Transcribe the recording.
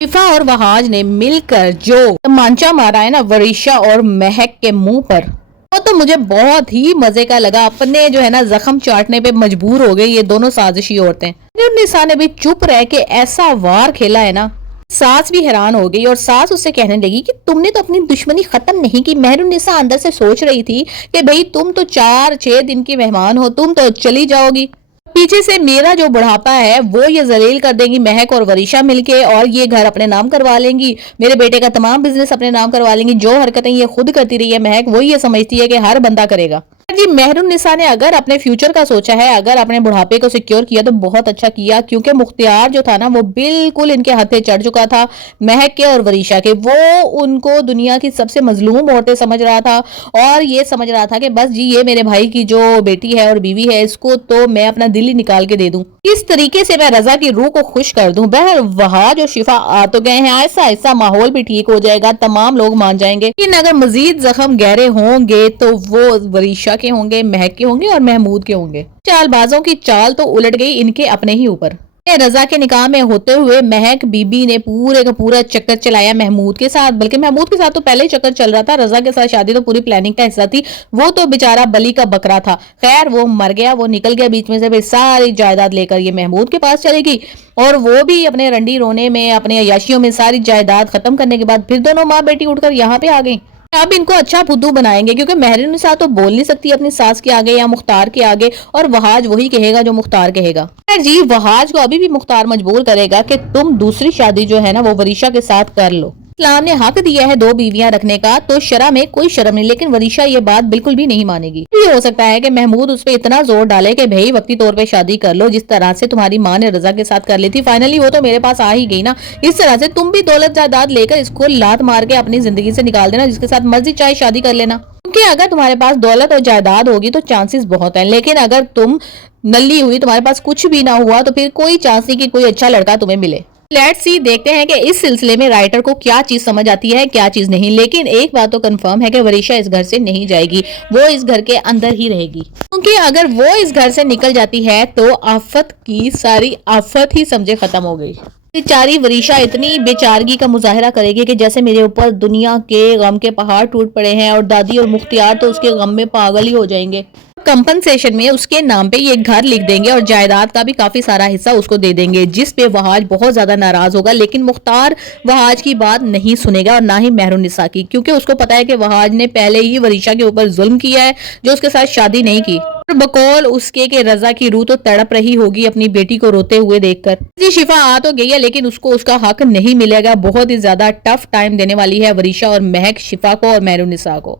शिफा और वहाज ने मिलकर जो तमांचा मारा है ना वरीशा और महक के मुंह पर, वो तो मुझे बहुत ही मजे का लगा। अपने जो है ना जख्म चाटने पे मजबूर हो गई ये दोनों साजिशी औरतें। निसा ने भी चुप रह के ऐसा वार खेला है ना, सास भी हैरान हो गई और सास उससे कहने लगी कि तुमने तो अपनी दुश्मनी खत्म नहीं की। मेहरुन्निसा अंदर से सोच रही थी कि भाई तुम तो 4-6 दिन की मेहमान हो, तुम तो चली जाओगी, पीछे से मेरा जो बुढ़ापा है वो ये जलील कर देंगी महक और वरीशा मिलके, और ये घर अपने नाम करवा लेंगी, मेरे बेटे का तमाम बिजनेस अपने नाम करवा लेंगी। जो हरकतें ये खुद करती रही है महक, वो ये समझती है कि हर बंदा करेगा। जी मेहरुन्निसा ने अगर अपने फ्यूचर का सोचा है, अगर अपने बुढ़ापे को सिक्योर किया तो बहुत अच्छा किया, क्योंकि मुख्तियार जो था ना वो बिल्कुल इनके हथे चढ़ चुका था महक के और वरीशा के। वो उनको दुनिया की सबसे मजलूम औरतें समझ रहा था और ये समझ रहा था कि बस जी ये मेरे भाई की जो बेटी है और बीवी है, इसको तो मैं अपना दिल ही निकाल के दे दूं, इस तरीके से मैं रजा की रूह को खुश कर दूं। बहर वहाज और शिफा आ तो गए हैं, ऐसा ऐसा माहौल भी ठीक हो जाएगा, तमाम लोग मान जाएंगे। लेकिन अगर मजीद जख्म गहरे होंगे तो वो वरीशा के होंगे, महक के होंगे और महमूद के होंगे। चालबाजों की चाल तो उलट गई इनके अपने ही ऊपर। रजा के निकाह में होते हुए महक बीबी ने पूरे का पूरा चक्कर चलाया महमूद के साथ, बल्कि महमूद के साथ तो पहले ही चक्कर चल रहा था। रजा के साथ शादी तो पूरी प्लानिंग का हिस्सा थी, वो तो बेचारा बली का बकरा था। खैर वो मर गया, वो निकल गया बीच में से, फिर सारी जायदाद लेकर ये महमूद के पास चलेगी और वो भी अपने रंडी रोने में, अपने अयाशियों में सारी जायदाद खत्म करने के बाद फिर दोनों माँ बेटी उठकर यहाँ पे आ गई। अब इनको अच्छा फुद्दू बनाएंगे, क्योंकि मेहरुन्निसा तो बोल नहीं सकती अपनी सास के आगे या मुख्तार के आगे, और वहाज वही कहेगा जो मुख्तार कहेगा। जी वहाज को अभी भी मुख्तार मजबूर करेगा कि तुम दूसरी शादी जो है ना वो वरीशा के साथ कर लो। इस्लाम ने हक दिया है 2 बीवियां रखने का, तो शरअ में कोई शर्म नहीं, लेकिन वरीशा ये बात बिल्कुल भी नहीं मानेगी। ये हो सकता है कि महमूद उस पर इतना जोर डाले कि भाई वक्ती तौर पे शादी कर लो, जिस तरह से तुम्हारी माँ ने रजा के साथ कर ली थी, फाइनली वो तो मेरे पास आ ही गई ना, इस तरह से तुम भी दौलत जायदाद लेकर इसको लात मार के अपनी जिंदगी से निकाल देना, जिसके साथ मर्जी चाहे शादी कर लेना। क्योंकि अगर तुम्हारे पास दौलत और जायदाद होगी तो चांसेस बहुत हैं, लेकिन अगर तुम नल्ली हुई, तुम्हारे पास कुछ भी ना हुआ, तो फिर कोई चांस नहीं कि कोई अच्छा लड़का तुम्हें मिले। लेट्स सी, देखते हैं कि इस सिलसिले में राइटर को क्या चीज समझ आती है, क्या चीज नहीं। लेकिन एक बात तो कंफर्म है कि वरीशा इस घर से नहीं जाएगी, वो इस घर के अंदर ही रहेगी, क्योंकि अगर वो इस घर से निकल जाती है तो आफत की सारी आफत ही समझे खत्म हो गई। बेचारी वरीशा इतनी बेचारगी का मुजाहरा करेगी कि जैसे मेरे ऊपर दुनिया के गम के पहाड़ टूट पड़े हैं, और दादी और मुख्तियार तो उसके गम में पागल ही हो जाएंगे। कंपनसेशन में उसके नाम पे ये घर लिख देंगे और जायदाद का भी काफी सारा हिस्सा उसको दे देंगे, जिस पे वहाज बहुत ज्यादा नाराज होगा। लेकिन मुख्तार वहाज की बात नहीं सुनेगा और ना ही मेहरुन्निसा की, क्योंकि उसको पता है कि वहाज ने पहले ही वरीशा के ऊपर जुल्म किया है, जो उसके साथ शादी नहीं की। और बकौल उसके के रजा की रूह तो तड़प रही होगी अपनी बेटी को रोते हुए देखकर। जी शिफा आ तो गई है, लेकिन उसको उसका हक नहीं मिलेगा। बहुत ही ज्यादा टफ टाइम देने वाली है वरीशा और महक शिफा को और मेहरुन्निसा को।